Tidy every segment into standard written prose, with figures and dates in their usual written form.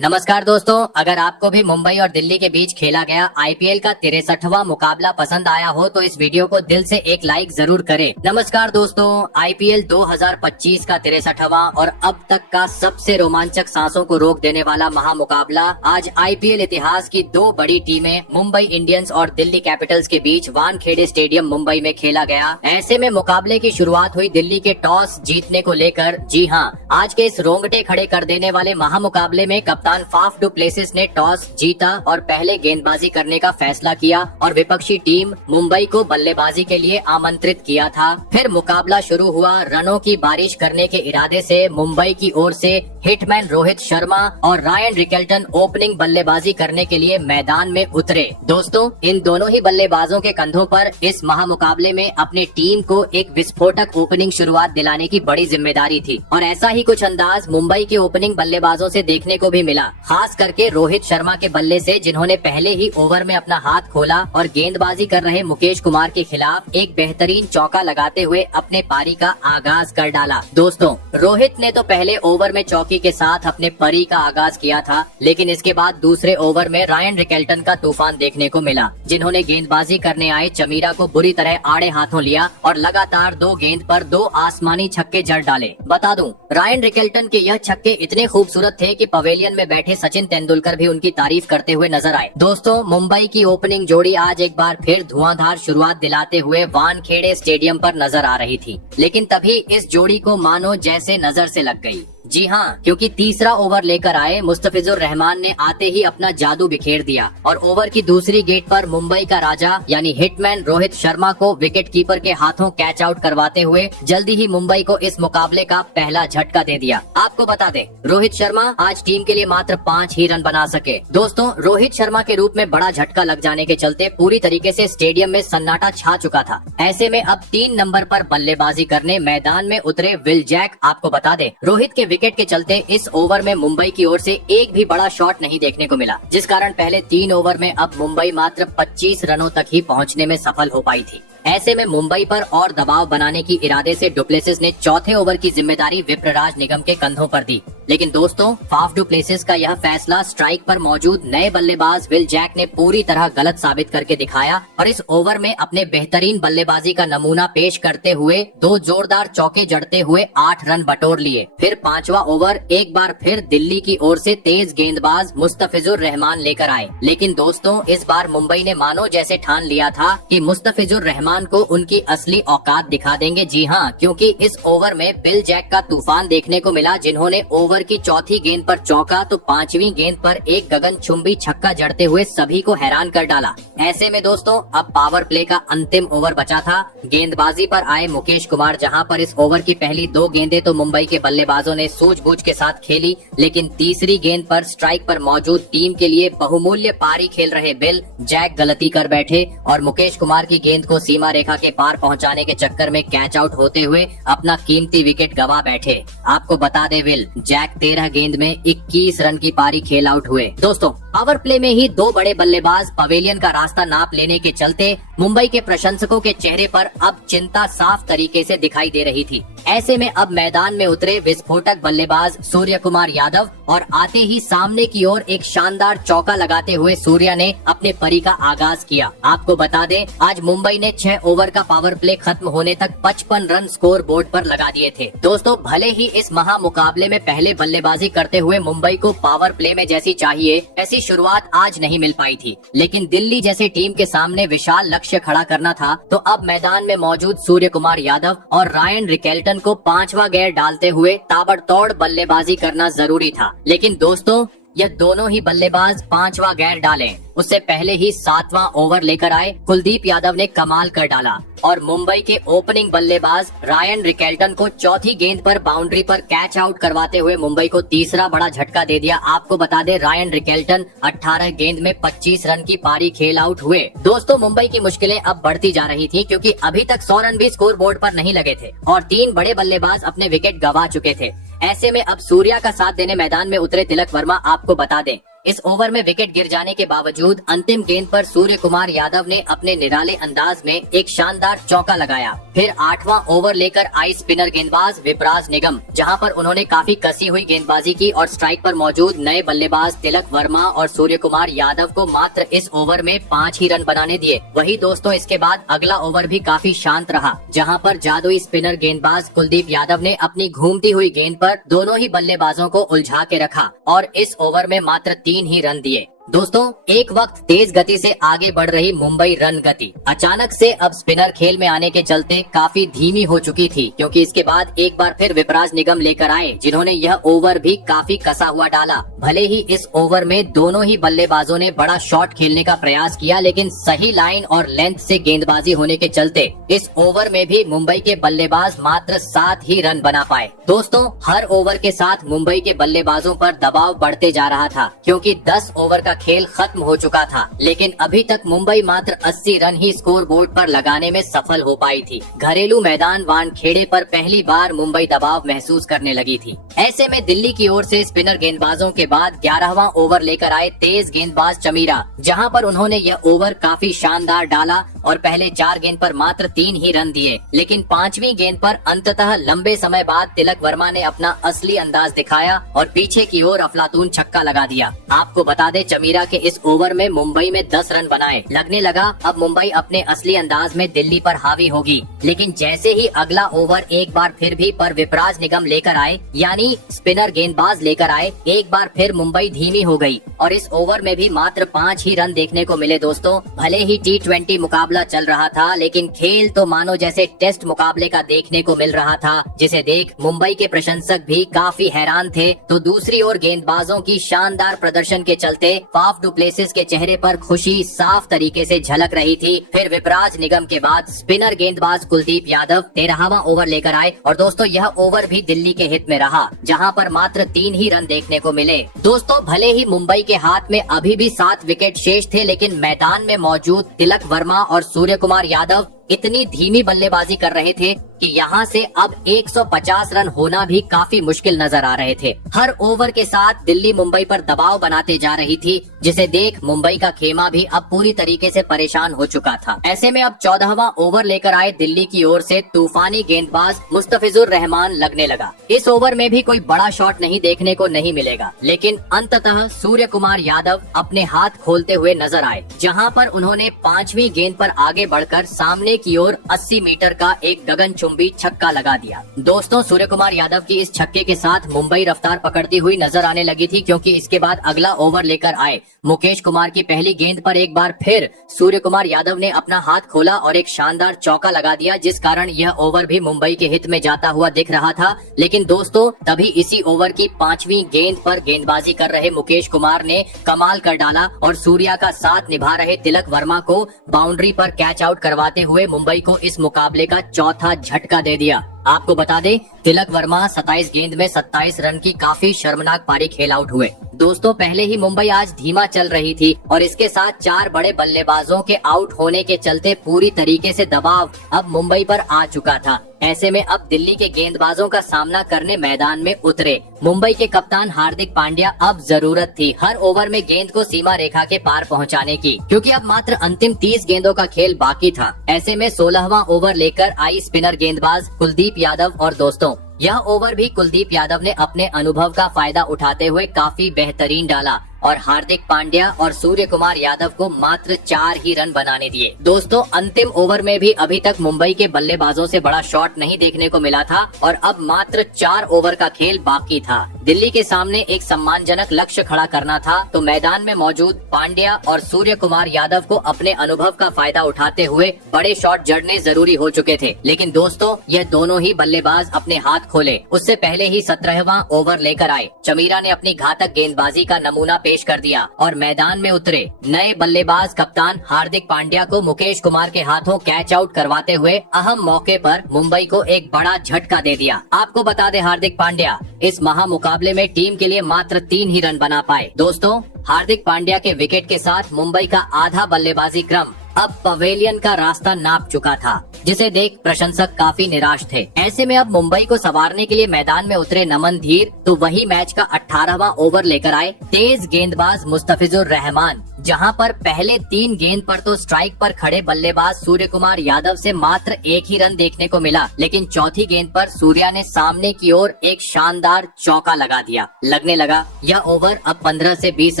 नमस्कार दोस्तों, अगर आपको भी मुंबई और दिल्ली के बीच खेला गया आईपीएल का 63वां मुकाबला पसंद आया हो तो इस वीडियो को दिल से एक लाइक जरूर करें। नमस्कार दोस्तों, आईपीएल 2025 का 63वां और अब तक का सबसे रोमांचक सांसों को रोक देने वाला महामुकाबला आज आईपीएल इतिहास की दो बड़ी टीमें मुंबई इंडियंस और दिल्ली कैपिटल्स के बीच वानखेड़े स्टेडियम मुंबई में खेला गया। ऐसे में मुकाबले की शुरुआत हुई दिल्ली के टॉस जीतने को लेकर। जी हाँ, आज के इस रोंगटे खड़े कर देने वाले महामुकाबले में कप्तान फाफ डू प्लेसिस ने टॉस जीता और पहले गेंदबाजी करने का फैसला किया और विपक्षी टीम मुंबई को बल्लेबाजी के लिए आमंत्रित किया था। फिर मुकाबला शुरू हुआ। रनों की बारिश करने के इरादे से मुंबई की ओर से हिटमैन रोहित शर्मा और रायन रिकेल्टन ओपनिंग बल्लेबाजी करने के लिए मैदान में उतरे। दोस्तों, इन दोनों ही बल्लेबाजों के कंधों पर इस महामुकाबले में अपने टीम को एक विस्फोटक ओपनिंग शुरुआत दिलाने की बड़ी जिम्मेदारी थी और ऐसा ही कुछ अंदाज मुंबई के ओपनिंग बल्लेबाजों से देखने को भी मिला, खास करके रोहित शर्मा के बल्ले से, जिन्होंने पहले ही ओवर में अपना हाथ खोला और गेंदबाजी कर रहे मुकेश कुमार के खिलाफ एक बेहतरीन चौका लगाते हुए अपने पारी का आगाज कर डाला। दोस्तों, रोहित ने तो पहले ओवर में चौकी के साथ अपने पारी का आगाज किया था, लेकिन इसके बाद दूसरे ओवर में रायन रिकेल्टन का तूफान देखने को मिला, जिन्होंने गेंदबाजी करने आए चमीरा को बुरी तरह आड़े हाथों लिया और लगातार दो गेंद पर दो आसमानी छक्के जड़ डाले। बता दूं, रायन रिकेल्टन के यह छक्के इतने खूबसूरत थे कि पवेलियन में बैठे सचिन तेंदुलकर भी उनकी तारीफ करते हुए नजर आए। दोस्तों, मुंबई की ओपनिंग जोड़ी आज एक बार फिर धुआंधार शुरुआत दिलाते हुए वानखेड़े स्टेडियम पर नजर आ रही थी, लेकिन तभी इस जोड़ी को मानो जैसे नजर से लग गई। जी हाँ, क्योंकि तीसरा ओवर लेकर आए मुस्तफिजुर रहमान ने आते ही अपना जादू बिखेर दिया और ओवर की दूसरी गेट पर मुंबई का राजा यानी हिटमैन रोहित शर्मा को विकेट कीपर के हाथों कैच आउट करवाते हुए जल्दी ही मुंबई को इस मुकाबले का पहला झटका दे दिया। आपको बता दें, रोहित शर्मा आज टीम के लिए मात्र 5 ही रन बना सके। दोस्तों, रोहित शर्मा के रूप में बड़ा झटका लग जाने के चलते पूरी तरीके से स्टेडियम में सन्नाटा छा चुका था। ऐसे में अब 3 नंबर पर बल्लेबाजी करने मैदान में उतरे विल जैक। आपको बता दें, रोहित के विकेट के चलते इस ओवर में मुंबई की ओर से एक भी बड़ा शॉट नहीं देखने को मिला, जिस कारण पहले 3 ओवर में अब मुंबई मात्र 25 रनों तक ही पहुंचने में सफल हो पाई थी। ऐसे में मुंबई पर और दबाव बनाने की इरादे से डुप्लेसिस ने चौथे ओवर की जिम्मेदारी विप्रराज निगम के कंधों पर दी, लेकिन दोस्तों, फाफ डुप्लेसिस का यह फैसला स्ट्राइक पर मौजूद नए बल्लेबाज विल जैक ने पूरी तरह गलत साबित करके दिखाया और इस ओवर में अपने बेहतरीन बल्लेबाजी का नमूना पेश करते हुए 2 जोरदार चौके जड़ते हुए 8 रन बटोर लिए। फिर 5वां ओवर एक बार फिर दिल्ली की ओर से तेज गेंदबाज मुस्तफिजुर रहमान लेकर आए, लेकिन दोस्तों, इस बार मुंबई ने मानो जैसे ठान लिया था कि मुस्तफिजुर रहमान को उनकी असली औकात दिखा देंगे। जी हाँ, क्योंकि इस ओवर में विल जैक का तूफान देखने को मिला, जिन्होंने ओवर की चौथी गेंद पर चौका तो 5वीं गेंद पर एक गगनचुंबी छक्का जड़ते हुए सभी को हैरान कर डाला। ऐसे में दोस्तों, अब पावर प्ले का अंतिम ओवर बचा था। गेंदबाजी पर आए मुकेश कुमार, जहां पर इस ओवर की पहली 2 गेंदें तो मुंबई के बल्लेबाजों ने सूझबूझ के साथ खेली, लेकिन तीसरी गेंद पर स्ट्राइक पर मौजूद टीम के लिए बहुमूल्य पारी खेल रहे विल जैक गलती कर बैठे और मुकेश कुमार की गेंद को सीमा रेखा के पार पहुंचाने के चक्कर में कैच आउट होते हुए अपना कीमती विकेट गवा बैठे। आपको बता दे, विल जैक 13 गेंद में 21 रन की पारी खेल आउट हुए। दोस्तों, पावर प्ले में ही 2 बड़े बल्लेबाज पवेलियन का रास्ता नाप लेने के चलते मुंबई के प्रशंसकों के चेहरे पर अब चिंता साफ तरीके से दिखाई दे रही थी। ऐसे में अब मैदान में उतरे विस्फोटक बल्लेबाज सूर्य कुमार यादव और आते ही सामने की ओर एक शानदार चौका लगाते हुए सूर्या ने अपने पारी का आगाज किया। आपको बता दें, आज मुंबई ने 6 ओवर का पावर प्ले खत्म होने तक 55 रन स्कोर बोर्ड पर लगा दिए थे। दोस्तों, भले ही इस महामुकाबले में पहले बल्लेबाजी करते हुए मुंबई को पावर प्ले में जैसी चाहिए ऐसी शुरुआत आज नहीं मिल पाई थी, लेकिन दिल्ली जैसी टीम के सामने विशाल लक्ष्य खड़ा करना था तो अब मैदान में मौजूद सूर्य कुमार यादव और रायन रिकेल्टन को 5वां गेयर डालते हुए ताबड़तोड़ बल्लेबाजी करना जरूरी था। लेकिन दोस्तों, यह दोनों ही बल्लेबाज 5वां गेयर डालें उससे पहले ही 7वां ओवर लेकर आए कुलदीप यादव ने कमाल कर डाला और मुंबई के ओपनिंग बल्लेबाज रायन रिकेल्टन को चौथी गेंद पर बाउंड्री पर कैच आउट करवाते हुए मुंबई को तीसरा बड़ा झटका दे दिया। आपको बता दें, रायन रिकेल्टन 18 गेंद में 25 रन की पारी खेल आउट हुए। दोस्तों, मुंबई की मुश्किलें अब बढ़ती जा रही थी, क्योंकि अभी तक 100 रन भी स्कोर बोर्ड पर नहीं लगे थे और 3 बड़े बल्लेबाज अपने विकेट गंवा चुके थे। ऐसे में अब सूर्या का साथ देने मैदान में उतरे तिलक वर्मा। आपको बता दें, इस ओवर में विकेट गिर जाने के बावजूद अंतिम गेंद पर सूर्य कुमार यादव ने अपने निराले अंदाज में एक शानदार चौका लगाया। फिर 8वां ओवर लेकर आई स्पिनर गेंदबाज विपराज निगम, जहां पर उन्होंने काफी कसी हुई गेंदबाजी की और स्ट्राइक पर मौजूद नए बल्लेबाज तिलक वर्मा और सूर्य कुमार यादव को मात्र इस ओवर में 5 ही रन बनाने दिए। वही दोस्तों इसके बाद अगला ओवर भी काफी शांत रहा, जहां पर जादुई स्पिनर गेंदबाज कुलदीप यादव ने अपनी घूमती हुई गेंद पर दोनों ही बल्लेबाजों को उलझा के रखा और इस ओवर में मात्र 3 ही रन दिए। दोस्तों एक वक्त तेज गति से आगे बढ़ रही मुंबई रन गति अचानक से अब स्पिनर खेल में आने के चलते काफी धीमी हो चुकी थी, क्योंकि इसके बाद एक बार फिर विपराज निगम लेकर आए, जिन्होंने यह ओवर भी काफी कसा हुआ डाला। भले ही इस ओवर में दोनों ही बल्लेबाजों ने बड़ा शॉट खेलने का प्रयास किया, लेकिन सही लाइन और लेंथ से गेंदबाजी होने के चलते इस ओवर में भी मुंबई के बल्लेबाज मात्र 7 ही रन बना पाए। दोस्तों हर ओवर के साथ मुंबई के बल्लेबाजों पर दबाव बढ़ते जा रहा था, क्योंकि 10 ओवर का खेल खत्म हो चुका था, लेकिन अभी तक मुंबई मात्र 80 रन ही स्कोर बोर्ड पर लगाने में सफल हो पाई थी। घरेलू मैदान वानखेड़े पर पहली बार मुंबई दबाव महसूस करने लगी थी। ऐसे में दिल्ली की ओर से स्पिनर गेंदबाजों के बाद 11वां ओवर लेकर आए तेज गेंदबाज चमीरा, जहां पर उन्होंने यह ओवर काफी शानदार डाला और पहले 4 गेंद पर मात्र 3 ही रन दिए, लेकिन 5वीं गेंद पर अंततः लंबे समय बाद तिलक वर्मा ने अपना असली अंदाज दिखाया और पीछे की ओर अफलातून छक्का लगा दिया। आपको बता दें चमीरा के इस ओवर में मुंबई में 10 रन बनाए। लगने लगा अब मुंबई अपने असली अंदाज में दिल्ली पर हावी होगी, लेकिन जैसे ही अगला ओवर एक बार फिर भी पर विपराज निगम लेकर आए, यानी स्पिनर गेंदबाज लेकर आए, एक बार फिर मुंबई धीमी हो गई और इस ओवर में भी मात्र 5 ही रन देखने को मिले। दोस्तों भले ही T20 मुकाबला चल रहा था, लेकिन खेल तो मानो जैसे टेस्ट मुकाबले का देखने को मिल रहा था, जिसे देख मुंबई के प्रशंसक भी काफी हैरान थे। तो दूसरी ओर गेंदबाजों की शानदार प्रदर्शन के चलते फाफ डु प्लेसिस के चेहरे पर खुशी साफ तरीके से झलक रही थी। फिर विपराज निगम के बाद स्पिनर गेंदबाज कुलदीप यादव 13वां ओवर लेकर आए और दोस्तों यह ओवर भी दिल्ली के हित में रहा, जहां पर मात्र 3 ही रन देखने को मिले। दोस्तों भले ही मुंबई के हाथ में अभी भी 7 विकेट शेष थे, लेकिन मैदान में मौजूद तिलक वर्मा और सूर्य कुमार यादव इतनी धीमी बल्लेबाजी कर रहे थे कि यहाँ से अब 150 रन होना भी काफी मुश्किल नजर आ रहे थे। हर ओवर के साथ दिल्ली मुंबई पर दबाव बनाते जा रही थी, जिसे देख मुंबई का खेमा भी अब पूरी तरीके से परेशान हो चुका था। ऐसे में अब 14वां ओवर लेकर आए दिल्ली की ओर से तूफानी गेंदबाज मुस्तफिजुर रहमान लगने लगा। इस ओवर में भी कोई बड़ा शॉट नहीं देखने को नहीं मिलेगा, लेकिन अंततः सूर्य कुमार यादव अपने हाथ खोलते हुए नजर आए, जहाँ पर उन्होंने 5वीं गेंद पर आगे बढ़कर सामने की ओर 80 मीटर का एक गगनचुंबी छक्का लगा दिया। दोस्तों सूर्य कुमार यादव की इस छक्के के साथ मुंबई रफ्तार पकड़ती हुई नजर आने लगी थी, क्योंकि इसके बाद अगला ओवर लेकर आए मुकेश कुमार की पहली गेंद पर एक बार फिर सूर्य कुमार यादव ने अपना हाथ खोला और एक शानदार चौका लगा दिया, जिस कारण यह ओवर भी मुंबई के हित में जाता हुआ दिख रहा था। लेकिन दोस्तों तभी इसी ओवर की 5वीं गेंद पर गेंदबाजी कर रहे मुकेश कुमार ने कमाल कर डाला और सूर्या का साथ निभा रहे तिलक वर्मा को बाउंड्री पर कैच आउट करवाते हुए मुंबई को इस मुकाबले का चौथा झटका दे दिया। आपको बता दें तिलक वर्मा 27 गेंद में 27 रन की काफी शर्मनाक पारी खेल आउट हुए। दोस्तों पहले ही मुंबई आज धीमा चल रही थी और इसके साथ 4 बड़े बल्लेबाजों के आउट होने के चलते पूरी तरीके से दबाव अब मुंबई पर आ चुका था। ऐसे में अब दिल्ली के गेंदबाजों का सामना करने मैदान में उतरे मुंबई के कप्तान हार्दिक पांड्या। अब जरूरत थी हर ओवर में गेंद को सीमा रेखा के पार पहुंचाने की, क्योंकि अब मात्र अंतिम 30 गेंदों का खेल बाकी था। ऐसे में 16वां ओवर लेकर आई स्पिनर गेंदबाज कुलदीप यादव और दोस्तों यह ओवर भी कुलदीप यादव ने अपने अनुभव का फायदा उठाते हुए काफी बेहतरीन डाला और हार्दिक पांड्या और सूर्य कुमार यादव को मात्र 4 ही रन बनाने दिए। दोस्तों अंतिम ओवर में भी अभी तक मुंबई के बल्लेबाजों से बड़ा शॉट नहीं देखने को मिला था और अब मात्र 4 ओवर का खेल बाकी था। दिल्ली के सामने एक सम्मानजनक लक्ष्य खड़ा करना था, तो मैदान में मौजूद पांड्या और सूर्य कुमार यादव को अपने अनुभव का फायदा उठाते हुए बड़े शॉट जड़ने जरूरी हो चुके थे। लेकिन दोस्तों यह दोनों ही बल्लेबाज अपने हाथ खोले उससे पहले ही 17वां ओवर लेकर आए। चमीरा ने अपनी घातक गेंदबाजी का नमूना पेश कर दिया और मैदान में उतरे नए बल्लेबाज कप्तान हार्दिक पांड्या को मुकेश कुमार के हाथों कैच आउट करवाते हुए अहम मौके पर मुंबई को एक बड़ा झटका दे दिया। आपको बता दें हार्दिक पांड्या इस महा मुकाबले में टीम के लिए मात्र 3 ही रन बना पाए। दोस्तों हार्दिक पांड्या के विकेट के साथ मुंबई का आधा बल्लेबाजी क्रम अब पवेलियन का रास्ता नाप चुका था, जिसे देख प्रशंसक काफी निराश थे। ऐसे में अब मुंबई को संवारने के लिए मैदान में उतरे नमन धीर तो वही मैच का 18वां ओवर लेकर आए तेज गेंदबाज मुस्तफिजुर रहमान, जहां पर पहले 3 गेंद पर तो स्ट्राइक पर खड़े बल्लेबाज सूर्य कुमार यादव से मात्र 1 ही रन देखने को मिला, लेकिन चौथी गेंद पर सूर्या ने सामने की ओर एक शानदार चौका लगा दिया। लगने लगा यह ओवर अब 15 से 20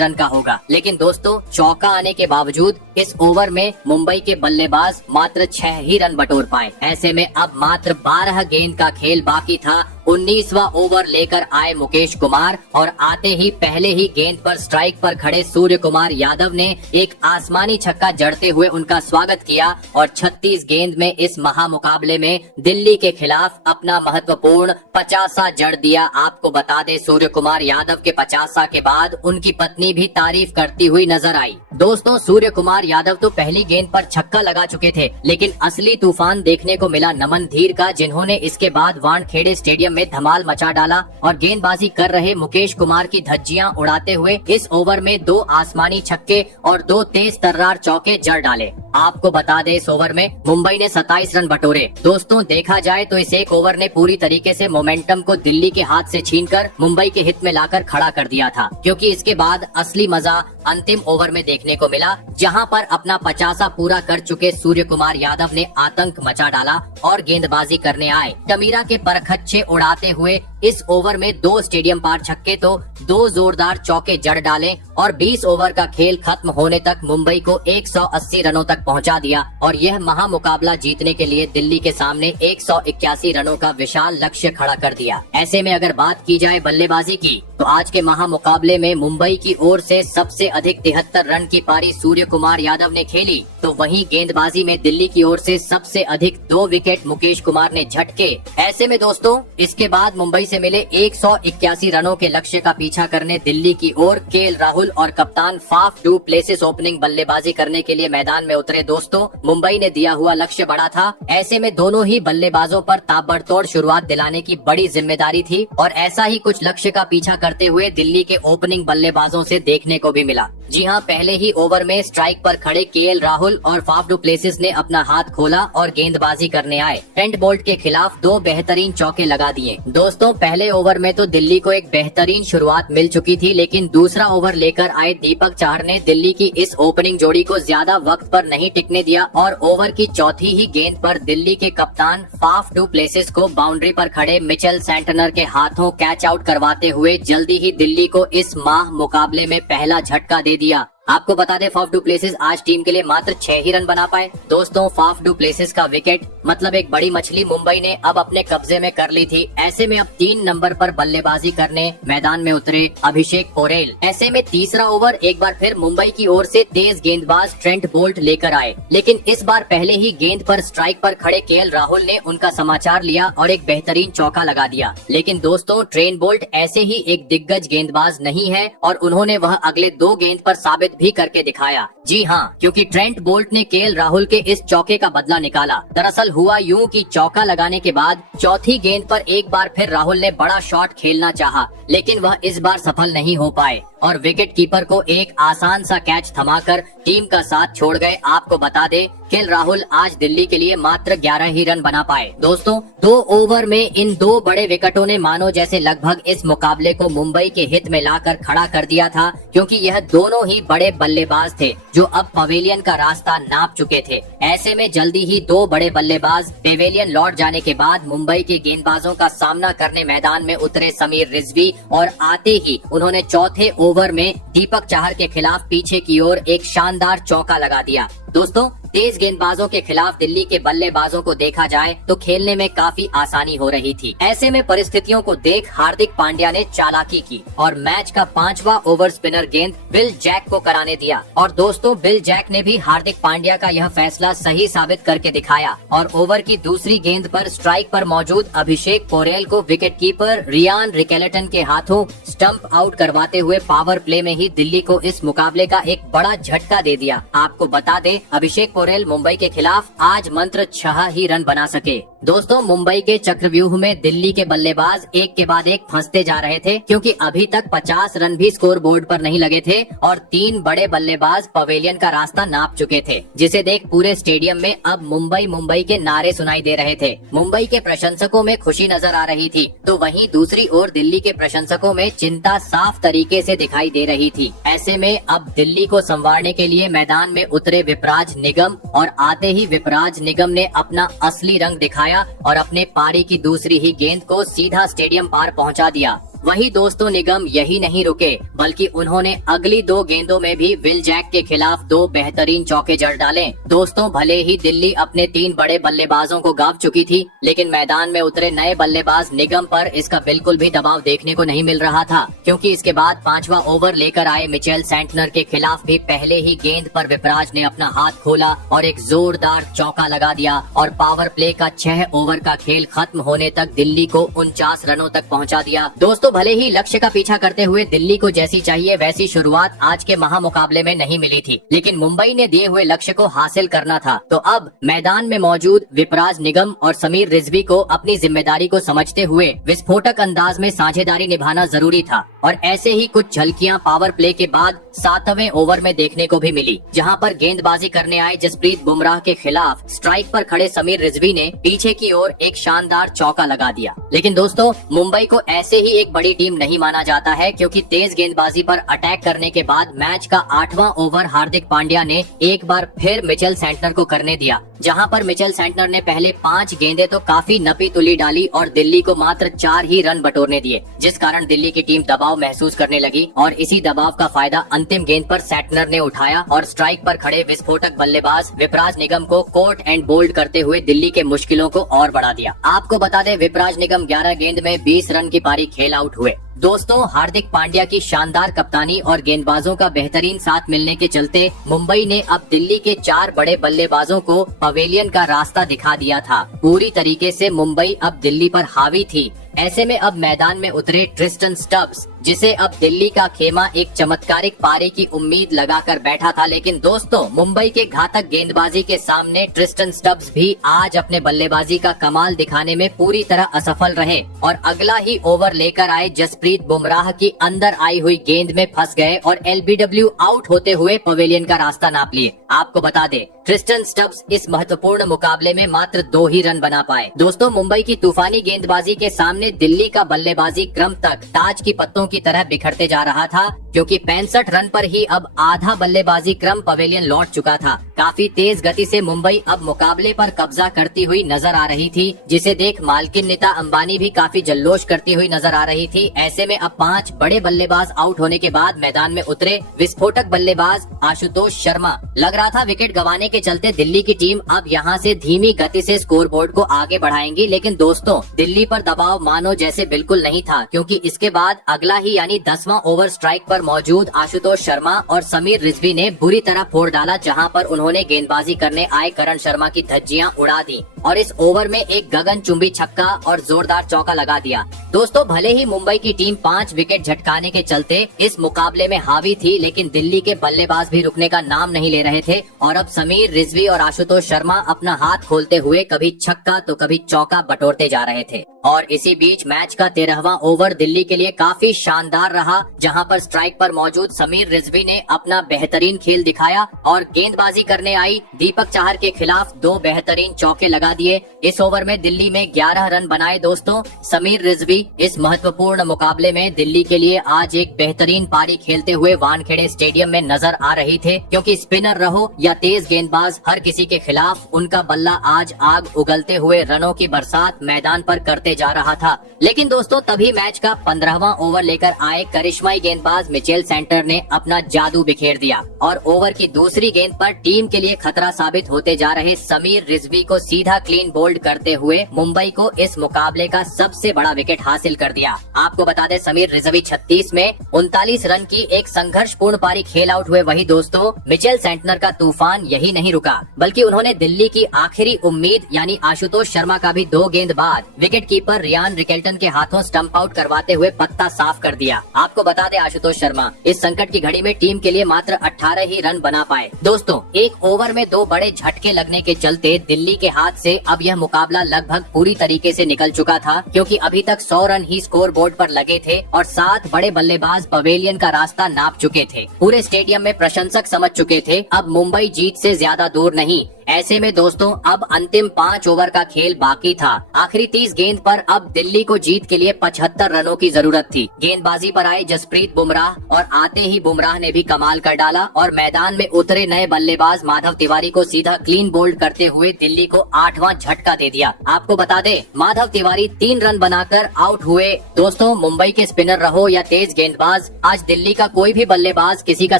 रन का होगा, लेकिन दोस्तों चौका आने के बावजूद इस ओवर में मुंबई के बल्लेबाज मात्र 6 ही रन बटोर पाए। ऐसे में अब मात्र 12 गेंद का खेल बाकी था। 19वां ओवर लेकर आए मुकेश कुमार और आते ही पहले ही गेंद पर स्ट्राइक पर खड़े सूर्य कुमार यादव ने एक आसमानी छक्का जड़ते हुए उनका स्वागत किया और 36 गेंद में इस महामुकाबले में दिल्ली के खिलाफ अपना महत्वपूर्ण 50 जड़ दिया। आपको बता दे सूर्य कुमार यादव के 50 के बाद उनकी पत्नी भी तारीफ करती हुई नजर आई। दोस्तों सूर्य कुमार यादव तो पहली गेंद पर छक्का लगा चुके थे, लेकिन असली तूफान देखने को मिला नमन धीर का, जिन्होंने इसके बाद वानखेड़े स्टेडियम में धमाल मचा डाला और गेंदबाजी कर रहे मुकेश कुमार की धज्जियां उड़ाते हुए इस ओवर में 2 आसमानी छक्के और 2 तेज तर्रार चौके जड़ डाले। आपको बता दें इस ओवर में मुंबई ने 27 रन बटोरे। दोस्तों देखा जाए तो इस एक ओवर ने पूरी तरीके से मोमेंटम को दिल्ली के हाथ से छीनकर मुंबई के हित में लाकर खड़ा कर दिया था, क्योंकि इसके बाद असली मजा अंतिम ओवर में देखने को मिला, जहां पर अपना 50 पूरा कर चुके सूर्य कुमार यादव ने आतंक मचा डाला और गेंदबाजी करने आए टमीरा के परखच्चे उड़ाते हुए इस ओवर में 2 स्टेडियम पार छक्के तो 2 जोरदार चौके जड़ डाले और 20 ओवर का खेल खत्म होने तक मुंबई को 180 रनों तक पहुंचा दिया और यह महामुकाबला जीतने के लिए दिल्ली के सामने 181 रनों का विशाल लक्ष्य खड़ा कर दिया। ऐसे में अगर बात की जाए बल्लेबाजी की तो आज के महामुकाबले में मुंबई की ओर से सबसे अधिक 73 रन की पारी सूर्य कुमार यादव ने खेली, तो वहीं गेंदबाजी में दिल्ली की ओर से सबसे अधिक 2 विकेट मुकेश कुमार ने झटके। ऐसे में दोस्तों इसके बाद मुंबई से मिले 181 रनों के लक्ष्य का पीछा करने दिल्ली की ओर केएल राहुल और कप्तान फाफ डू प्लेसिस ओपनिंग बल्लेबाजी करने के लिए मैदान में उतरे। दोस्तों मुंबई ने दिया हुआ लक्ष्य बड़ा था, ऐसे में दोनों ही बल्लेबाजों पर ताबड़तोड़ शुरुआत दिलाने की बड़ी जिम्मेदारी थी और ऐसा ही कुछ लक्ष्य का पीछा करते हुए दिल्ली के ओपनिंग बल्लेबाजों से देखने को भी मिला। जी हां, पहले ही ओवर में स्ट्राइक पर खड़े केएल राहुल और फाफ डू प्लेसिस ने अपना हाथ खोला और गेंदबाजी करने आए। ट्रेंट बोल्ट के खिलाफ 2 बेहतरीन चौके लगा दिए। दोस्तों पहले ओवर में तो दिल्ली को एक बेहतरीन शुरुआत मिल चुकी थी, लेकिन दूसरा ओवर लेकर आए दीपक चाहर ने दिल्ली की इस ओपनिंग जोड़ी को ज्यादा वक्त पर नहीं टिकने दिया और ओवर की चौथी ही गेंद पर दिल्ली के कप्तान फाफ डू प्लेसिस को बाउंड्री पर खड़े मिचेल सेंटनर के हाथों कैच आउट करवाते हुए जल्दी ही दिल्ली को इस माह मुकाबले में पहला झटका दे दिया। आपको बता दें फाफ डू प्लेसिस आज टीम के लिए मात्र 6 ही रन बना पाए। दोस्तों फाफ डू प्लेसिस का विकेट मतलब एक बड़ी मछली मुंबई ने अब अपने कब्जे में कर ली थी। ऐसे में अब 3 नंबर पर बल्लेबाजी करने मैदान में उतरे अभिषेक पोरेल। ऐसे में तीसरा ओवर एक बार फिर मुंबई की ओर से तेज गेंदबाज ट्रेंट बोल्ट लेकर आए, लेकिन इस बार पहले ही गेंद पर स्ट्राइक पर खड़े केएल राहुल ने उनका समाचार लिया और एक बेहतरीन चौका लगा दिया। लेकिन दोस्तों ट्रेंट बोल्ट ऐसे ही एक दिग्गज गेंदबाज नहीं है और उन्होंने वह अगले 2 गेंद पर साबित भी करके दिखाया। जी हाँ, क्योंकि ट्रेंट बोल्ट ने केएल राहुल के इस चौके का बदला निकाला। दरअसल हुआ यूं कि चौका लगाने के बाद चौथी गेंद पर एक बार फिर राहुल ने बड़ा शॉट खेलना चाहा, लेकिन वह इस बार सफल नहीं हो पाए और विकेट कीपर को एक आसान सा कैच थमाकर टीम का साथ छोड़ गए। आपको बता दे केएल राहुल आज दिल्ली के लिए मात्र 11 ही रन बना पाए। दोस्तों 2 ओवर में इन 2 बड़े विकेटों ने मानो जैसे लगभग इस मुकाबले को मुंबई के हित में लाकर खड़ा कर दिया था, क्योंकि यह दोनों ही बड़े बल्लेबाज थे जो अब पवेलियन का रास्ता नाप चुके थे। ऐसे में जल्दी ही 2 बड़े बल्लेबाज पवेलियन लौट जाने के बाद मुंबई के गेंदबाजों का सामना करने मैदान में उतरे समीर रिजवी और आते ही उन्होंने चौथे ओवर में दीपक चाहर के खिलाफ पीछे की ओर एक शानदार चौका लगा दिया। दोस्तों तेज गेंदबाजों के खिलाफ दिल्ली के बल्लेबाजों को देखा जाए तो खेलने में काफी आसानी हो रही थी। ऐसे में परिस्थितियों को देख हार्दिक पांड्या ने चालाकी की और मैच का 5वां ओवर स्पिनर गेंद बिल जैक को कराने दिया और दोस्तों बिल जैक ने भी हार्दिक पांड्या का यह फैसला सही साबित करके दिखाया और ओवर की दूसरी गेंद पर स्ट्राइक पर मौजूद अभिषेक पोरेल को विकेट कीपर रियान रिकेलेटन के हाथों स्टंप आउट करवाते हुए पावर प्ले में ही दिल्ली को इस मुकाबले का एक बड़ा झटका दे दिया। आपको बता दें अभिषेक पोरेल मुंबई के खिलाफ आज मंत्र 6 ही रन बना सके। दोस्तों मुंबई के चक्रव्यूह में दिल्ली के बल्लेबाज एक के बाद एक फंसते जा रहे थे, क्योंकि अभी तक 50 रन भी स्कोर बोर्ड पर नहीं लगे थे और 3 बड़े बल्लेबाज पवेलियन का रास्ता नाप चुके थे, जिसे देख पूरे स्टेडियम में अब मुंबई मुंबई के नारे सुनाई दे रहे थे। मुंबई के प्रशंसकों में खुशी नजर आ रही थी, तो वहीं दूसरी ओर दिल्ली के प्रशंसकों में चिंता साफ तरीके से दिखाई दे रही थी। ऐसे में अब दिल्ली को संवारने के लिए मैदान में उतरे विपराज निगम और आते ही विपराज निगम ने अपना असली रंग दिखाया और अपने पारी की दूसरी ही गेंद को सीधा स्टेडियम पार पहुंचा दिया। वही दोस्तों निगम यही नहीं रुके, बल्कि उन्होंने अगली 2 गेंदों में भी विल जैक के खिलाफ 2 बेहतरीन चौके जड़ डाले। दोस्तों भले ही दिल्ली अपने 3 बड़े बल्लेबाजों को गांव चुकी थी, लेकिन मैदान में उतरे नए बल्लेबाज निगम पर इसका बिल्कुल भी दबाव देखने को नहीं मिल रहा था, क्योंकि इसके बाद 5वां ओवर लेकर आए मिचेल सेंटनर के खिलाफ भी पहले ही गेंद पर विपराज ने अपना हाथ खोला और एक जोरदार चौका लगा दिया और पावर प्ले का 6 ओवर का खेल खत्म होने तक दिल्ली को 49 रनों तक पहुँचा दिया। दोस्तों भले ही लक्ष्य का पीछा करते हुए दिल्ली को जैसी चाहिए वैसी शुरुआत आज के महामुकाबले में नहीं मिली थी, लेकिन मुंबई ने दिए हुए लक्ष्य को हासिल करना था। तो अब मैदान में मौजूद विपराज निगम और समीर रिजवी को अपनी जिम्मेदारी को समझते हुए विस्फोटक अंदाज में साझेदारी निभाना जरूरी था और ऐसे ही कुछ झलकियां पावर प्ले के बाद 7वें ओवर में देखने को भी मिली, जहां पर गेंदबाजी करने आए जसप्रीत बुमराह के खिलाफ स्ट्राइक पर खड़े समीर रिजवी ने पीछे की ओर एक शानदार चौका लगा दिया। लेकिन दोस्तों मुंबई को ऐसे ही एक बड़ी टीम नहीं माना जाता है, क्योंकि तेज गेंदबाजी पर अटैक करने के बाद मैच का 8वां ओवर हार्दिक पांड्या ने एक बार फिर मिचेल सेंटनर को करने दिया, जहां पर मिचेल सेंटनर ने पहले 5 गेंदें तो काफी नपी तुली डाली और दिल्ली को मात्र 4 ही रन बटोरने दिए, जिस कारण दिल्ली की टीम दबाव महसूस करने लगी और इसी दबाव का फायदा अंतिम गेंद पर सेंटनर ने उठाया और स्ट्राइक पर खड़े विस्फोटक बल्लेबाज विपराज निगम को कोट एंड बोल्ड करते हुए दिल्ली के मुश्किलों को और बढ़ा दिया। आपको बता दें विपराज निगम 11 गेंद में 20 रन की पारी खेल आउट हुए। दोस्तों हार्दिक पांड्या की शानदार कप्तानी और गेंदबाजों का बेहतरीन साथ मिलने के चलते मुंबई ने अब दिल्ली के 4 बड़े बल्लेबाजों को पवेलियन का रास्ता दिखा दिया था। पूरी तरीके से मुंबई अब दिल्ली पर हावी थी। ऐसे में अब मैदान में उतरे ट्रिस्टन स्टब्स, जिसे अब दिल्ली का खेमा एक चमत्कारिक पारी की उम्मीद लगाकर बैठा था, लेकिन दोस्तों मुंबई के घातक गेंदबाजी के सामने ट्रिस्टन स्टब्स भी आज अपने बल्लेबाजी का कमाल दिखाने में पूरी तरह असफल रहे और अगला ही ओवर लेकर आए जसप्रीत बुमराह की अंदर आई हुई गेंद में फंस गए और LBW आउट होते हुए पवेलियन का रास्ता नाप लिए। आपको बता दे ट्रिस्टन स्टब्स इस महत्वपूर्ण मुकाबले में मात्र 2 ही रन बना पाए। दोस्तों मुंबई की तूफानी गेंदबाजी के सामने दिल्ली का बल्लेबाजी क्रम तक ताज की पत्तों की तरह बिखरते जा रहा था, क्योंकि 65 रन पर ही अब आधा बल्लेबाजी क्रम पवेलियन लौट चुका था। काफी तेज गति से मुंबई अब मुकाबले पर कब्जा करती हुई नजर आ रही थी, जिसे देख मालकिन नीता अंबानी भी काफी जल्लोष करती हुई नजर आ रही थी। ऐसे में अब 5 बड़े बल्लेबाज आउट होने के बाद मैदान में उतरे विस्फोटक बल्लेबाज आशुतोष शर्मा। लग रहा था विकेट गंवाने के चलते दिल्ली की टीम अब यहाँ से धीमी गति से स्कोरबोर्ड को आगे बढ़ाएंगी, लेकिन दोस्तों दिल्ली पर दबाव मानो जैसे बिल्कुल नहीं था, क्योंकि इसके बाद अगला ही यानी 10वां ओवर स्ट्राइक पर मौजूद आशुतोष शर्मा और समीर रिजवी ने बुरी तरह फोड़ डाला, जहां पर उन्होंने गेंदबाजी करने आए करण शर्मा की धज्जियां उड़ा दी और इस ओवर में एक गगनचुंबी छक्का और जोरदार चौका लगा दिया। दोस्तों भले ही मुंबई की टीम 5 विकेट झटकाने के चलते इस मुकाबले में हावी थी, लेकिन दिल्ली के बल्लेबाज भी रुकने का नाम नहीं ले रहे थे और अब समीर रिजवी और आशुतोष शर्मा अपना हाथ खोलते हुए कभी छक्का तो कभी चौका बटोरते जा रहे थे। और इसी बीच मैच का 13वां ओवर दिल्ली के लिए काफी शानदार रहा, जहां पर स्ट्राइक पर मौजूद समीर रिजवी ने अपना बेहतरीन खेल दिखाया और गेंदबाजी करने आई दीपक चाहर के खिलाफ 2 बेहतरीन चौके लगा दिए। इस ओवर में दिल्ली में 11 रन बनाए। दोस्तों समीर रिजवी इस महत्वपूर्ण मुकाबले में दिल्ली के लिए आज एक बेहतरीन पारी खेलते हुए वानखेड़े स्टेडियम में नजर आ रही थे, क्योंकि स्पिनर रहो या तेज गेंदबाज हर किसी के खिलाफ उनका बल्ला आज आग उगलते हुए रनों की बरसात मैदान पर करते जा रहा था। लेकिन दोस्तों तभी मैच का 15वां ओवर लेकर आए करिश्माई गेंदबाज मिचेल सेंटनर ने अपना जादू बिखेर दिया और ओवर की दूसरी गेंद पर टीम के लिए खतरा साबित होते जा रहे समीर रिजवी को सीधा क्लीन बोल्ड करते हुए मुंबई को इस मुकाबले का सबसे बड़ा विकेट हासिल कर दिया। आपको बता दें समीर रिजवी 36 में 39 रन की एक संघर्षपूर्ण पारी खेल आउट हुए। वही दोस्तों मिचेल सेंटनर का तूफान यही नहीं रुका, बल्कि उन्होंने दिल्ली की आखिरी उम्मीद यानी आशुतोष शर्मा का भी 2 गेंद बाद विकेट पर रियान रिकेल्टन के हाथों स्टंप आउट करवाते हुए पत्ता साफ कर दिया। आपको बता दें आशुतोष शर्मा इस संकट की घड़ी में टीम के लिए मात्र 18 ही रन बना पाए। दोस्तों, एक ओवर में 2 बड़े झटके लगने के चलते दिल्ली के हाथ से अब यह मुकाबला लगभग पूरी तरीके से निकल चुका था, क्योंकि अभी तक 100 रन ही स्कोर बोर्ड पर लगे थे और 7 बड़े बल्लेबाज पवेलियन का रास्ता नाप चुके थे। पूरे स्टेडियम में प्रशंसक समझ चुके थे अब मुंबई जीत से ज्यादा दूर नहीं। ऐसे में दोस्तों अब अंतिम 5 ओवर का खेल बाकी था। आखिरी 30 गेंद पर अब दिल्ली को जीत के लिए 75 रनों की जरूरत थी। गेंदबाजी पर आए जसप्रीत बुमराह और आते ही बुमराह ने भी कमाल कर डाला और मैदान में उतरे नए बल्लेबाज माधव तिवारी को सीधा क्लीन बोल्ड करते हुए दिल्ली को 8वां झटका दे दिया। आपको बता दे माधव तिवारी 3 रन बनाकर आउट हुए। दोस्तों, मुंबई के स्पिनर रहो या तेज गेंदबाज, आज दिल्ली का कोई भी बल्लेबाज किसी का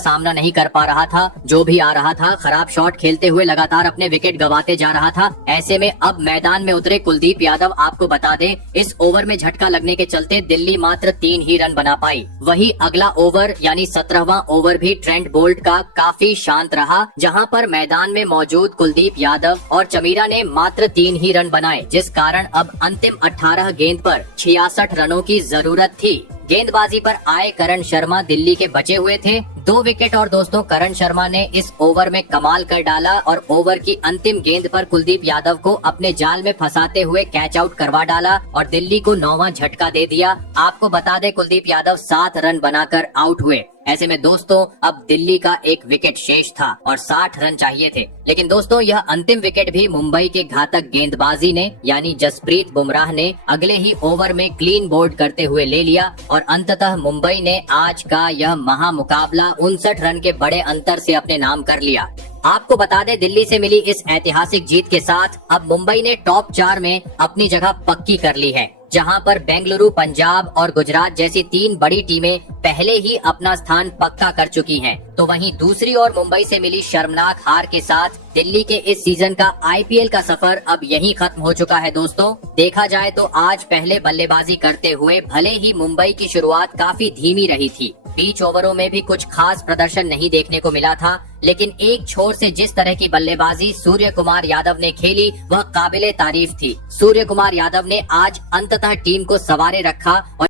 सामना नहीं कर पा रहा था। जो भी आ रहा था खराब शॉट खेलते हुए लगातार अपने विकेट गंवाते जा रहा था। ऐसे में अब मैदान में उतरे कुलदीप यादव। आपको बता दें इस ओवर में झटका लगने के चलते दिल्ली मात्र 3 ही रन बना पाई। वही अगला ओवर यानी 17वां ओवर भी ट्रेंट बोल्ट का काफी शांत रहा, जहां पर मैदान में मौजूद कुलदीप यादव और चमीरा ने मात्र 3 ही रन बनाए, जिस कारण अब अंतिम 18 गेंद पर 66 रनों की जरूरत थी। गेंदबाजी पर आए करण शर्मा दिल्ली के बचे हुए थे 2 विकेट और दोस्तों करण शर्मा ने इस ओवर में कमाल कर डाला और ओवर की अंतिम गेंद पर कुलदीप यादव को अपने जाल में फंसाते हुए कैच आउट करवा डाला और दिल्ली को 9वां झटका दे दिया। आपको बता दें कुलदीप यादव 7 रन बनाकर आउट हुए। ऐसे में दोस्तों अब दिल्ली का 1 विकेट शेष था और 60 रन चाहिए थे, लेकिन दोस्तों यह अंतिम विकेट भी मुंबई के घातक गेंदबाजी ने यानी जसप्रीत बुमराह ने अगले ही ओवर में क्लीन बोल्ड करते हुए ले लिया और अंततः मुंबई ने आज का यह महामुकाबला 59 रन के बड़े अंतर से अपने नाम कर लिया। आपको बता दें दिल्ली से मिली इस ऐतिहासिक जीत के साथ अब मुंबई ने टॉप 4 में अपनी जगह पक्की कर ली है, जहां पर बेंगलुरु, पंजाब और गुजरात जैसी 3 बड़ी टीमें पहले ही अपना स्थान पक्का कर चुकी हैं। तो वहीं दूसरी ओर मुंबई से मिली शर्मनाक हार के साथ दिल्ली के इस सीजन का आईपीएल का सफर अब यहीं खत्म हो चुका है। दोस्तों, देखा जाए तो आज पहले बल्लेबाजी करते हुए भले ही मुंबई की शुरुआत काफी धीमी रही थी, 20 ओवरों में भी कुछ खास प्रदर्शन नहीं देखने को मिला था, लेकिन एक छोर से जिस तरह की बल्लेबाजी सूर्य कुमार यादव ने खेली वह काबिले तारीफ थी। सूर्य कुमार यादव ने आज अंततः टीम को सवारे रखा और